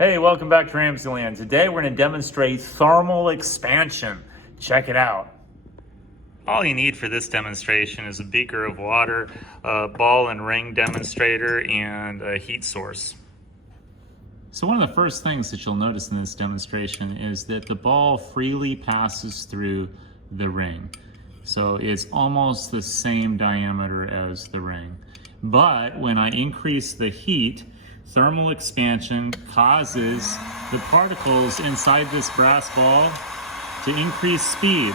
Hey, welcome back to RamZland. Today we're going to demonstrate thermal expansion. Check it out. All you need for this demonstration is a beaker of water, a ball and ring demonstrator, and a heat source. So one of the first things that you'll notice in this demonstration is that the ball freely passes through the ring. So it's almost the same diameter as the ring. But when I increase the heat, thermal expansion causes the particles inside this brass ball to increase speed.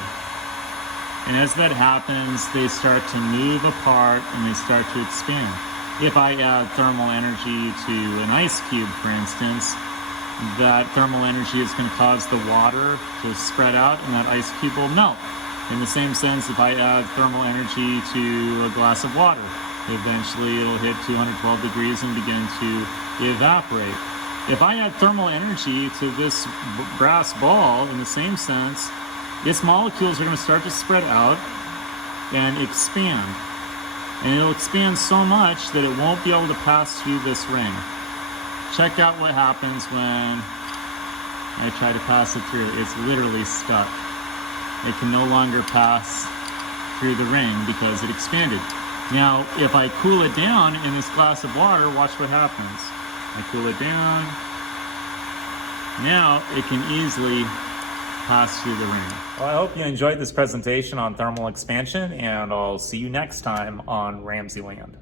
And as that happens, they start to move apart and they start to expand. If I add thermal energy to an ice cube, for instance, that thermal energy is going to cause the water to spread out and that ice cube will melt. In the same sense, if I add thermal energy to a glass of water, eventually it'll hit 212 degrees and begin to evaporate. If I add thermal energy to this brass ball, in the same sense, its molecules are going to start to spread out and expand. And it'll expand so much that it won't be able to pass through this ring. Check out what happens when I try to pass it through. It's literally stuck. It can no longer pass through the ring because it expanded. Now, if I cool it down in this glass of water, watch what happens. I cool it down. Now it can easily pass through the ring. Well, I hope you enjoyed this presentation on thermal expansion, and I'll see you next time on RamZland.